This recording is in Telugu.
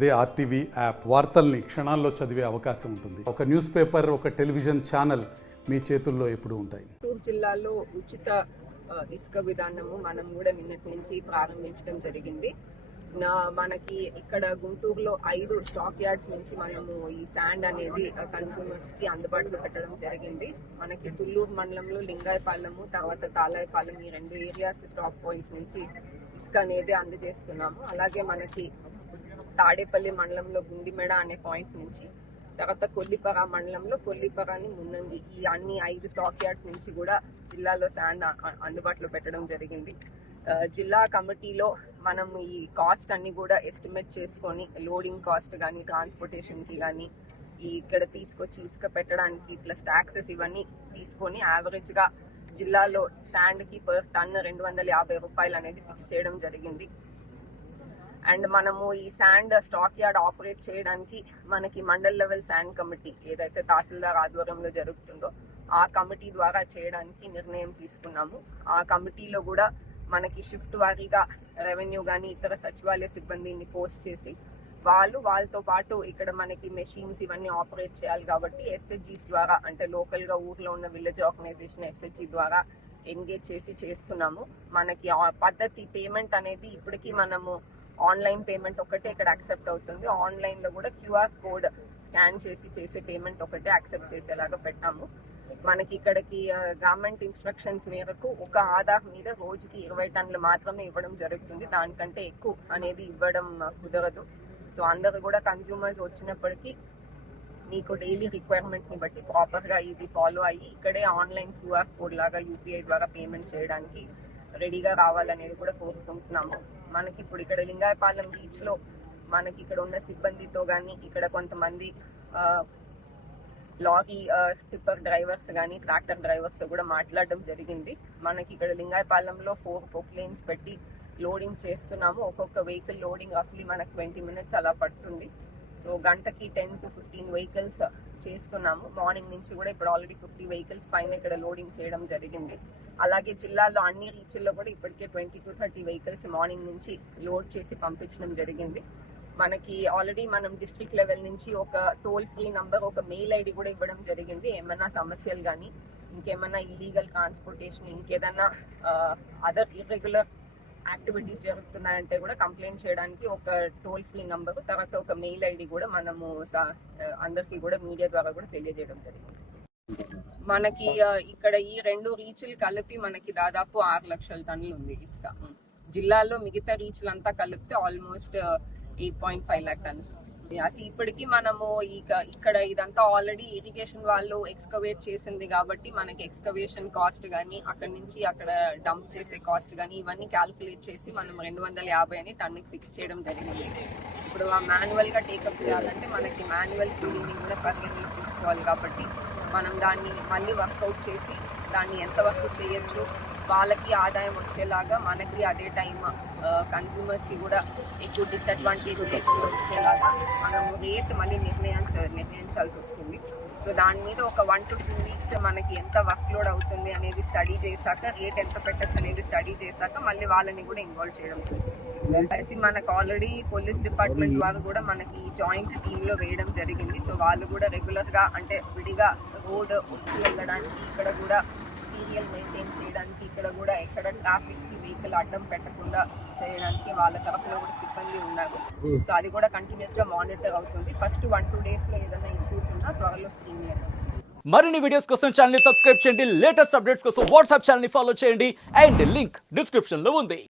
అదే ఆర్టీవీ యాప్ వార్తల్ని క్షణాల్లో చదివే అవకాశం ఉంటుంది. ఒక న్యూస్ పేపర్, ఒక టెలివిజన్ ఛానల్ మీ చేతుల్లో ఎప్పుడూ ఉంటాయి. గుంటూరు జిల్లాలో ఉచిత ఇసుక విధానము మనం కూడా నిన్నటి నుంచి ప్రారంభించడం జరిగింది. మనకి ఇక్కడ గుంటూరులో 5 స్టాక్ యార్డ్స్ నుంచి మనము ఈ శాండ్ అనేది కన్స్యూమర్స్ కి అందుబాటులో పెట్టడం జరిగింది. మనకి తుళ్ళూరు మండలంలో లింగాయపాలెము, తర్వాత తాలాయపాలెం ఈ 2 ఏరియాస్ స్టాక్ పాయింట్స్ నుంచి ఇసుక అనేది అందజేస్తున్నాము. అలాగే మనకి తాడేపల్లి మండలంలో గుండిమెడ అనే పాయింట్ నుంచి, తర్వాత కొల్లిపర మండలంలో కొల్లిపరాని మున్నంగి ఈ అన్ని 5 స్టాక్ యార్డ్స్ నుంచి కూడా జిల్లాలో శాండ్ అందుబాటులో పెట్టడం జరిగింది. జిల్లా కమిటీలో మనం ఈ కాస్ట్ అన్ని కూడా ఎస్టిమేట్ చేసుకొని లోడింగ్ కాస్ట్ కానీ, ట్రాన్స్పోర్టేషన్కి కానీ, ఇక్కడ తీసుకొచ్చి ఇసుక పెట్టడానికి ప్లస్ ట్యాక్సెస్ ఇవన్నీ తీసుకొని యావరేజ్గా జిల్లాలో శాండ్కి పర్ టన్ 250 రూపాయలు అనేది ఫిక్స్ చేయడం జరిగింది. అండ్ మనము ఈ శాండ్ స్టాక్ యార్డ్ ఆపరేట్ చేయడానికి మనకి మండల్ లెవెల్ శాండ్ కమిటీ ఏదైతే తహసీల్దార్ ఆధ్వర్యంలో జరుగుతుందో ఆ కమిటీ ద్వారా చేయడానికి నిర్ణయం తీసుకున్నాము. ఆ కమిటీలో కూడా మనకి షిఫ్ట్ వారీగా రెవెన్యూ కానీ ఇతర సచివాలయ సిబ్బందిని పోస్ట్ చేసి వాళ్ళతో పాటు ఇక్కడ మనకి మెషిన్స్ ఇవన్నీ ఆపరేట్ చేయాలి కాబట్టి ఎస్హెచ్జీస్ ద్వారా, అంటే లోకల్గా ఊర్లో ఉన్న విలేజ్ ఆర్గనైజేషన్ ఎస్హెచ్జీ ద్వారా ఎంగేజ్ చేసి చేస్తున్నాము. మనకి పద్ధతి పేమెంట్ అనేది ఇప్పటికీ మనము ఆన్లైన్ పేమెంట్ ఒకటే ఇక్కడ యాక్సెప్ట్ అవుతుంది. ఆన్లైన్లో కూడా క్యూఆర్ కోడ్ స్కాన్ చేసి చేసే పేమెంట్ ఒకటే యాక్సెప్ట్ చేసేలాగా పెట్టాము. మనకి ఇక్కడికి గవర్నమెంట్ ఇన్స్ట్రక్షన్స్ మేరకు ఒక ఆధార్ మీద రోజుకి 20 టన్నులు మాత్రమే ఇవ్వడం జరుగుతుంది. దానికంటే ఎక్కువ అనేది ఇవ్వడం కుదరదు. సో అందరూ కూడా కన్స్యూమర్స్ వచ్చినప్పటికీ మీకు డైలీ రిక్వైర్మెంట్ని బట్టి ప్రాపర్గా ఇది ఫాలో అయ్యి ఇక్కడే ఆన్లైన్ క్యూఆర్ కోడ్ లాగా యూపీఐ ద్వారా పేమెంట్ చేయడానికి రెడీగా రావాలనేది కూడా కోరుకుంటున్నాము. మనకి ఇప్పుడు ఇక్కడ లింగాయపాలెం బీచ్లో మనకి ఇక్కడ ఉన్న సిబ్బందితో కానీ, ఇక్కడ కొంతమంది లారీ టిప్పర్ డ్రైవర్స్ కానీ, ట్రాక్టర్ డ్రైవర్స్తో కూడా మాట్లాడడం జరిగింది. మనకి ఇక్కడ లింగాయపాలెంలో 4 ప్రొక్లేన్స్ పెట్టి లోడింగ్ చేస్తున్నాము. ఒక్కొక్క వెహికల్ లోడింగ్ రఫ్లీ మనకు 20 minutes అలా పడుతుంది. సో గంటకి 10 to 15 వెహికల్స్ చేస్తున్నాము. మార్నింగ్ నుంచి కూడా ఇప్పుడు ఆల్రెడీ 50 వెహికల్స్ పైన ఇక్కడ లోడింగ్ చేయడం జరిగింది. అలాగే జిల్లాలో అన్ని రీచ్ల్లో కూడా ఇప్పటికే 20 to 30 వెహికల్స్ మార్నింగ్ నుంచి లోడ్ చేసి పంపించడం జరిగింది. మనకి ఆల్రెడీ మనం డిస్ట్రిక్ట్ లెవెల్ నుంచి ఒక టోల్ ఫ్రీ నంబర్, ఒక మెయిల్ ఐడి కూడా ఇవ్వడం జరిగింది. ఏమైనా సమస్యలు కానీ, ఇంకేమైనా ఇల్లీగల్ ట్రాన్స్పోర్టేషన్, ఇంకేదన్నా అదర్ ఇర్రెగ్యులర్ యాక్టివిటీస్ జరుగుతున్నాయంటే కూడా కంప్లైంట్ చేయడానికి ఒక టోల్ ఫ్రీ నంబర్, తర్వాత ఒక మెయిల్ ఐడి కూడా మనము అందరికీ కూడా మీడియా ద్వారా కూడా తెలియజేయడం జరిగింది. మనకి ఇక్కడ ఈ 2 రీచ్లు కలిపి మనకి దాదాపు 6 లక్షల టన్నులు ఉంది ఇసుక. జిల్లాలో మిగతా రీచ్లంతా కలిపితే ఆల్మోస్ట్ 8.5 lakh టన్స్. అసలు ఇప్పటికీ మనము ఇక్కడ ఇదంతా ఆల్రెడీ ఇరిగేషన్ వాళ్ళు ఎక్స్కవేట్ చేసింది కాబట్టి మనకి ఎక్స్కవేషన్ కాస్ట్ కానీ, అక్కడి నుంచి అక్కడ డంప్ చేసే కాస్ట్ కానీ ఇవన్నీ క్యాల్కులేట్ చేసి మనం 250 అని టన్నుకి ఫిక్స్ చేయడం జరిగింది. ఇప్పుడు మాన్యువల్గా టేకప్ చేయాలంటే మనకి మాన్యువల్ కూలీని కూడా పరిగణలోకి తీసుకోవాలి కాబట్టి మనం దాన్ని మళ్ళీ వర్కౌట్ చేసి దాన్ని ఎంతవరకు చేయొచ్చు, వాళ్ళకి ఆదాయం వచ్చేలాగా, మనకి అదే టైం కన్స్యూమర్స్కి కూడా ఎక్కువ డిసడ్వాంటేజ్ వచ్చేలాగా మనం రేట్ మళ్ళీ నిర్ణయించాల్సి వస్తుంది. సో దాని మీద ఒక 1 to 2 weeks మనకి ఎంత వర్క్ లోడ్ అవుతుంది అనేది స్టడీ చేశాక, రేట్ ఎంత పెట్టచ్చు అనేది స్టడీ చేశాక మళ్ళీ వాళ్ళని కూడా ఇన్వాల్వ్ చేయడం కలిసి మనకు ఆల్రెడీ పోలీస్ డిపార్ట్మెంట్ వారు కూడా మనకి జాయింట్ టీంలో వేయడం జరిగింది. సో వాళ్ళు కూడా రెగ్యులర్గా, అంటే విడిగా రోడ్ వచ్చి వెళ్ళడానికి, ఇక్కడ కూడా సీరియల్ మెయింటైన్ చేయడానికి, ఇక్కడ కూడా ఎక్కడ ట్రాఫిక్కి వెహికల్ అడ్డం పెట్టకుండా చేయడానికి వాళ్ళ తరఫున కూడా సిబ్బంది ఉన్నారు. సో అది కూడా కంటిన్యూస్గా మానిటర్ అవుతుంది. ఫస్ట్ 1-2 daysలో ఏదైనా ఇష్యూస్ ఉన్నా త్వరలో స్ట్రీమ్ చేయాలి. మరిన్ని వీడియోస్ కోసం ఛానల్ ని సబ్స్క్రైబ్ చేయండి. లేటెస్ట్ అప్డేట్స్ కోసం వాట్సాప్ ఛానల్ ని ఫాలో చేయండి. అండ్ లింక్ డిస్క్రిప్షన్ లో ఉంది.